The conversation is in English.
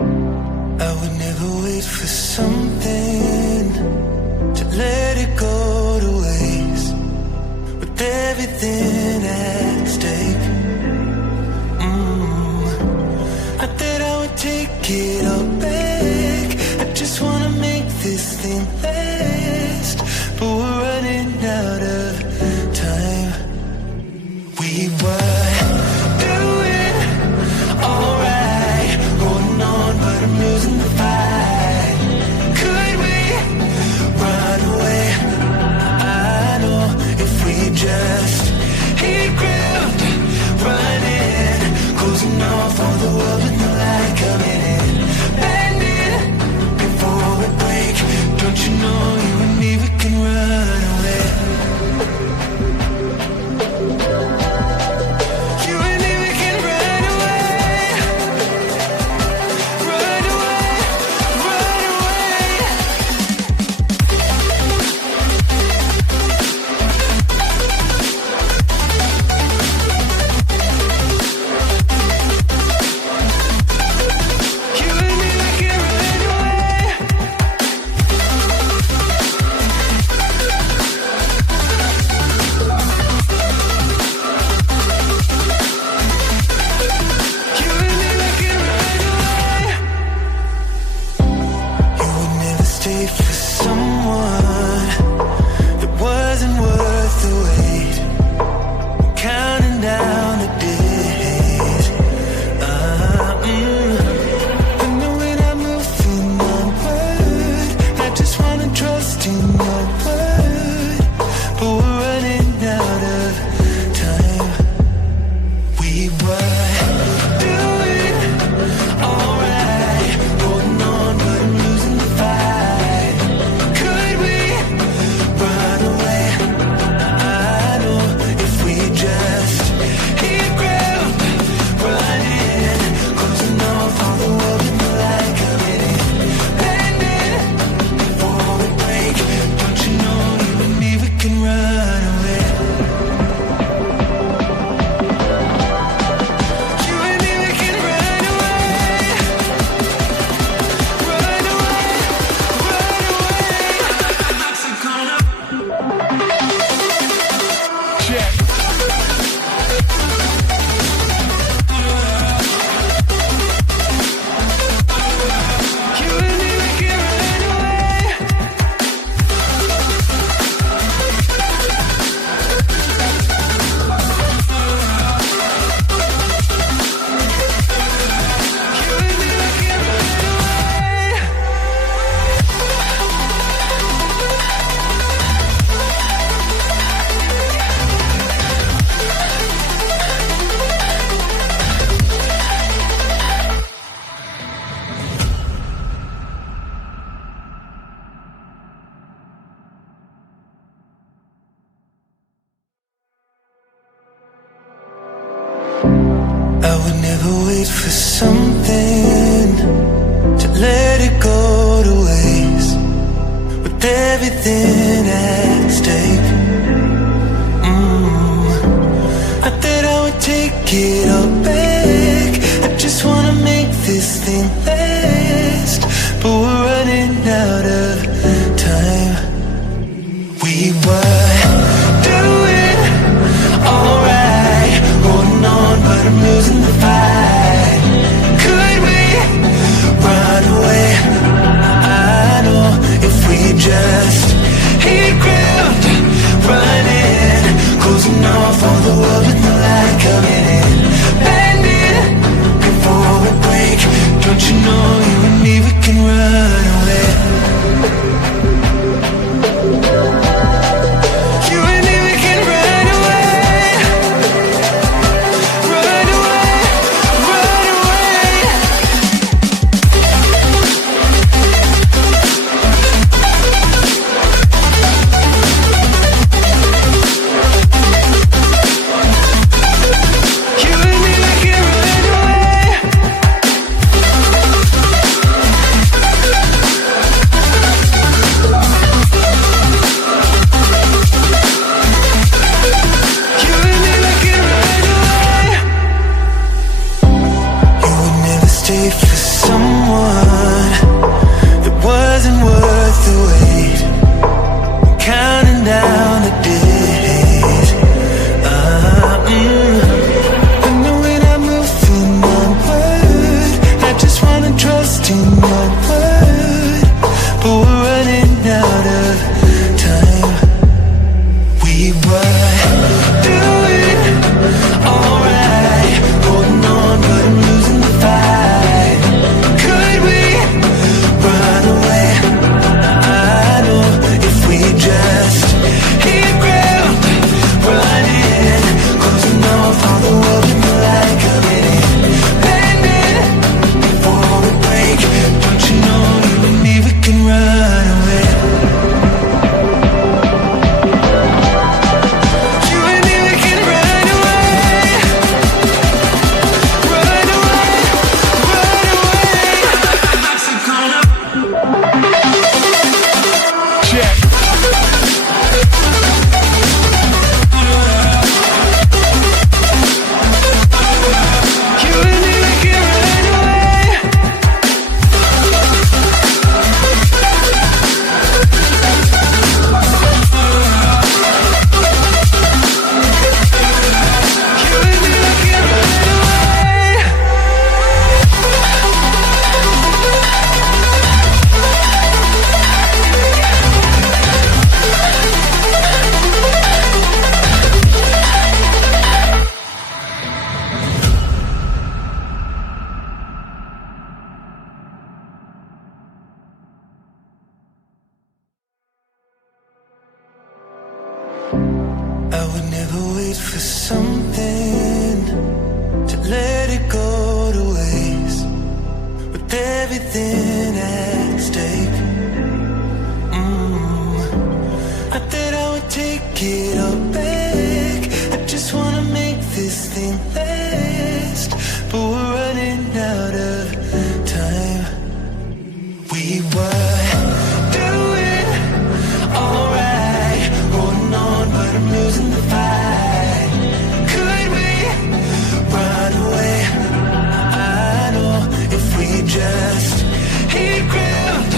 I would never wait for something to let it go to waste, with everything at stake. Not that I would take it all back, I just wanna make this thing last, but we're running out of time. We were doing alright, holding on, but I'm losing the fight. Could we run away? I know if we just hit ground running, closing off all the world with no light coming in, bending before we break. Don't you know you and me, we can run away. You and me, we can run away. Run away, run away. You and me, we can run away. You and me, we can run away. You would never stay for someone that wasn't worth the wait. Counting down the days. And knowing I'm moving onward, I just wanna trust in your word, but we're running out of time. We were doing alright, holding on, but I'm losing the fight. Could we run away? I know if we just hit ground running, closing off all the world with no light coming in, bending before we break. Don't you know you and me, we can run away. You and me, we can run away. Run away, run away. Check. You and me, we can run away. You and me, we can run away. I would never wait for something to let it go to waste, with everything at stake. Not that I would take it all back, I just wanna make this thing last, but we're running out of time. We were doing alright, holding on, but I'm losing the fight. Could we run away? I know if we just hit ground running, closing off all the world with no light coming in, bending before we break. Don't you know you everything at stake. I thought I would take it all back. I just wanna make this thing last, but we're running out of time. We were doing alright, holding on, but I'm losing the fight. Could we run away? I know if we just hit ground